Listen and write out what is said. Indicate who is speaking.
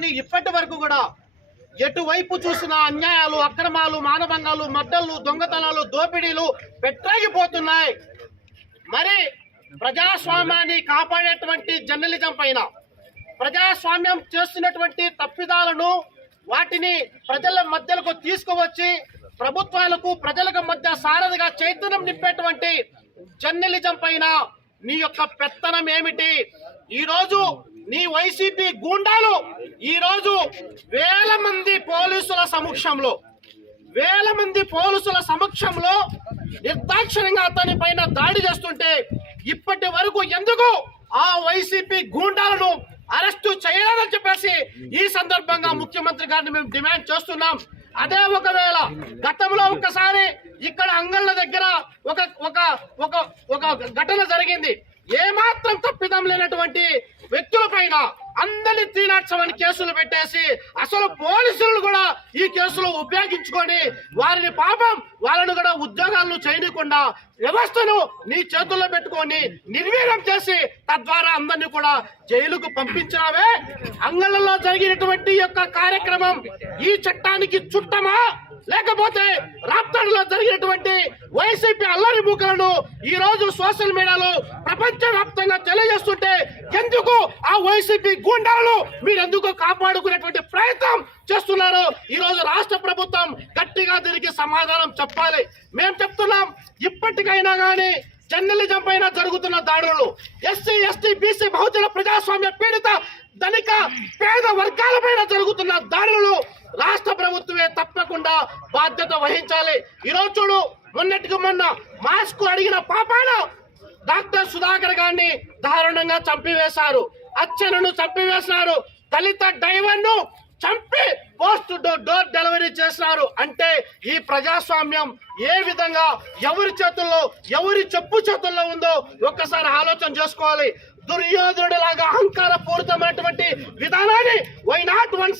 Speaker 1: మొదలుకొని ఇప్పటి వరకు కూడా ఎటువైపు చూసిన అన్యాయాలు అక్రమాలు మానభంగాలు మద్దళ్ళు దొంగతనాలు దోపిడీలు పెట్టాగిపోతున్నాయి మరి ప్రజాస్వామ్యాన్ని కాపాడేటువంటి జర్నలిజం పైన ప్రజాస్వామ్యం చేస్తున్నటువంటి తప్పిదాలను వాటిని ప్రజల మధ్యలకు తీసుకువచ్చి ప్రభుత్వాలకు ప్రజలకు మధ్య సారథిగా చైతన్యం నింపేటువంటి జర్నలిజం పైన నీ యొక్క పెత్తనం ఏమిటి? ఈరోజు నీ వైసీపీ గూండాలు ఈ రోజు వేల మంది పోలీసుల సమక్షంలో వేల మంది పోలీసుల సమక్షంలో నిర్దాక్షిణ్యంగా అతని పైన దాడి చేస్తుంటే ఇప్పటి వరకు ఎందుకు ఆ వైసీపీ గూండాలను అరెస్టు చేయాలని చెప్పేసి ఈ సందర్భంగా ముఖ్యమంత్రి గారిని మేము డిమాండ్ చేస్తున్నాం. అదే ఒకవేళ గతంలో ఒక్కసారి ఇక్కడ అంగళ్ళ దగ్గర ఒక ఒక ఒక ఒక ఘటన జరిగింది. ఏమాత్రం తప్పిదం లేనటువంటి పైన అందరి త్రీ కేసులు పెట్టేసి అసలు పోలీసులను కూడా ఈ కేసులో ఉపయోగించుకొని వారిని పాపం వాళ్ళను కూడా ఉద్యోగాలను చేయకుండా వ్యవస్థను నీ చేతుల్లో పెట్టుకొని నిర్వీర్యం చేసి తద్వారా అందరినీ కూడా జైలుకు పంపించినావే. అంగళ్ళలో జరిగినటువంటి యొక్క కార్యక్రమం ఈ చట్టానికి చుట్టమా? లేకపోతే రాప్తాడులో జరిగినటువంటి వైసీపీ అల్లరి మూకలను ఈ రోజు సోషల్ మీడియాలో ప్రపంచ వ్యాప్తంగా తెలియజేస్తుంటే ఎందుకు ఆ వైసీపీ గుండాలను మీరు ఎందుకు కాపాడుకునేటువంటి ప్రయత్నం చేస్తున్నారు? ఈ రోజు రాష్ట్ర ప్రభుత్వం గట్టిగా దీనికి సమాధానం చెప్పాలి. మేము చెప్తున్నాం ఇప్పటికైనా కానీ జర్నలిజం పైన జరుగుతున్న దాడులు ఎస్సీ ఎస్టీ బీసీ బహుజన ప్రజాస్వామ్య పీడిత ధనిక పేద వర్గాల పైన జరుగుతున్న దాడులు రాష్ట్ర ప్రభుత్వమే తప్పకుండా బాధ్యత వహించాలి. ఈరోజు చూడు మొన్నటికి మొన్న మాస్క్ అడిగిన పాపాలు డాక్టర్ సుధాకర్ గారిని దారుణంగా చంపివేశారు. అచ్చనను చంపివేశారు. దళిత డ్రైవర్ను చంపి పోస్ట్ డోర్ డెలివరీ చేసినారు అంటే ఈ ప్రజాస్వామ్యం ఏ విధంగా ఎవరి చేతుల్లో ఎవరి చెప్పు చేతుల్లో ఉందో ఒక్కసారి ఆలోచన చేసుకోవాలి. దుర్యోధనుడిలాగా అహంకార పూరితమైనటువంటి విధానాన్ని వై నాట్ వన్